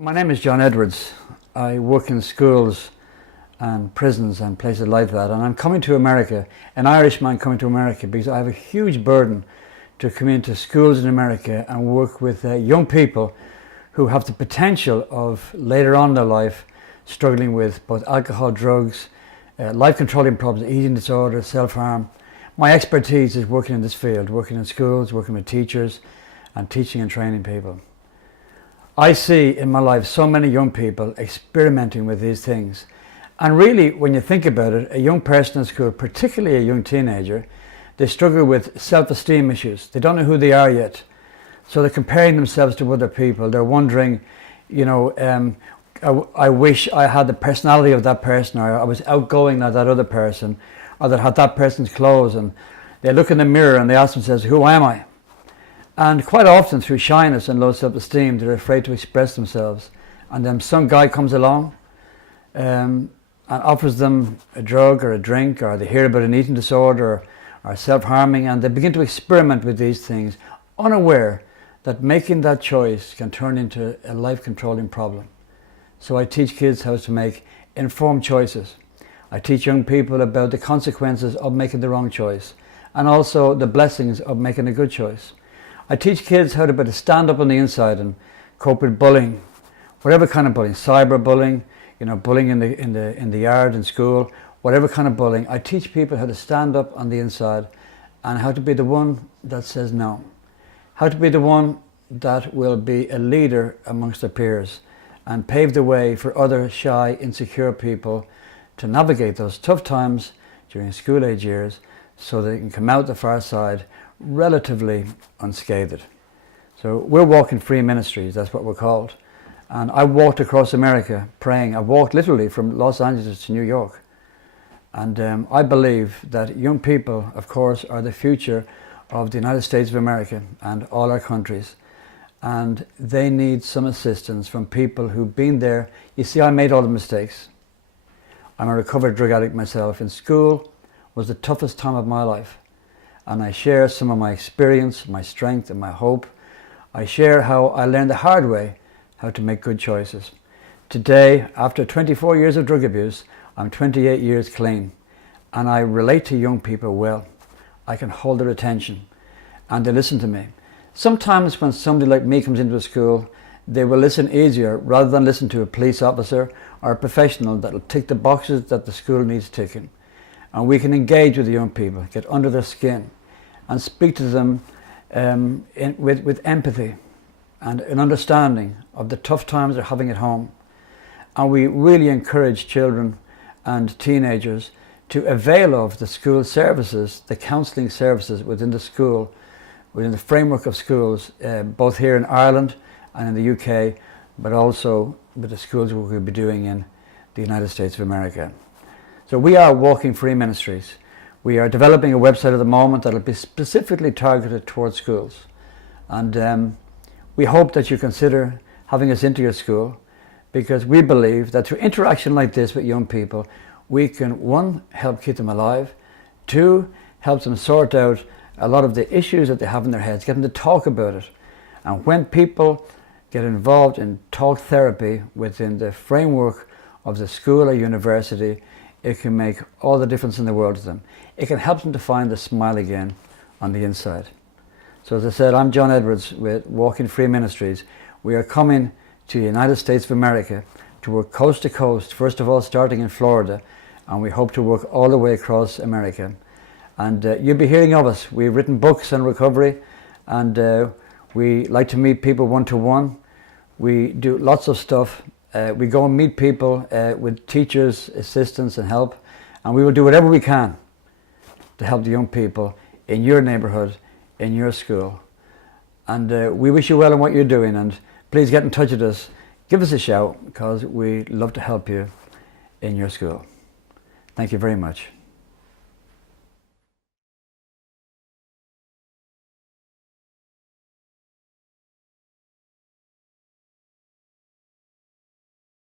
My name is John Edwards. I work in schools and prisons and places like that, and I'm coming to America, an Irishman coming to America, because I have a huge burden to come into schools in America and work with young people who have the potential of later on in their life struggling with both alcohol, drugs, life controlling problems, eating disorder, self-harm. My expertise is working in this field, working in schools, working with teachers and teaching and training people. I see in my life so many young people experimenting with these things. And really, when you think about it, a young person in school, particularly a young teenager, they struggle with self-esteem issues. They don't know who they are yet. So they're comparing themselves to other people. They're wondering, you know, I wish I had the personality of that person, or I was outgoing like that other person, or that had that person's clothes. And they look in the mirror and they ask themselves, who am I? And quite often, through shyness and low self-esteem, they're afraid to express themselves. And then some guy comes along and offers them a drug or a drink, or they hear about an eating disorder or self-harming, and they begin to experiment with these things, unaware that making that choice can turn into a life-controlling problem. So I teach kids how to make informed choices. I teach young people about the consequences of making the wrong choice, and also the blessings of making a good choice. I teach kids how to better stand up on the inside and cope with bullying, whatever kind of bullying, cyberbullying, you know, bullying in the yard, in school, whatever kind of bullying. I teach people how to stand up on the inside and how to be the one that says no, how to be the one that will be a leader amongst their peers and pave the way for other shy, insecure people to navigate those tough times during school age years so they can come out the far side relatively unscathed. So we're Walking Free Ministries, that's what we're called. And I walked across America praying. I walked literally from Los Angeles to New York. And I believe that young people, of course, are the future of the United States of America and all our countries. And they need some assistance from people who've been there. You see, I made all the mistakes. I'm a recovered drug addict myself. And school was the toughest time of my life. And I share some of my experience, my strength and my hope. I share how I learned the hard way how to make good choices. Today, after 24 years of drug abuse, I'm 28 years clean. And I relate to young people well. I can hold their attention and they listen to me. Sometimes when somebody like me comes into a school, they will listen easier rather than listen to a police officer or a professional that will tick the boxes that the school needs ticking. And we can engage with the young people, get under their skin and speak to them with empathy and an understanding of the tough times they're having at home. And we really encourage children and teenagers to avail of the school services, the counselling services within the school, within the framework of schools, both here in Ireland and in the UK, but also with the schools we'll be doing in the United States of America. So we are Walking Free Ministries. We are developing a website at the moment that will be specifically targeted towards schools. And we hope that you consider having us into your school, because we believe that through interaction like this with young people, we can, one, help keep them alive, two, help them sort out a lot of the issues that they have in their heads, get them to talk about it. And when people get involved in talk therapy within the framework of the school or university, it can make all the difference in the world to them. It can help them to find the smile again on the inside. So as I said, I'm John Edwards with Walking Free Ministries. We are coming to the United States of America to work coast to coast, first of all starting in Florida, and we hope to work all the way across America. And you'll be hearing of us. We've written books on recovery, and we like to meet people one-to-one. We do lots of stuff. We go and meet people with teachers, assistants and help, and we will do whatever we can to help the young people in your neighbourhood, in your school. And we wish you well in what you're doing, and please get in touch with us. Give us a shout, because we'd love to help you in your school. Thank you very much.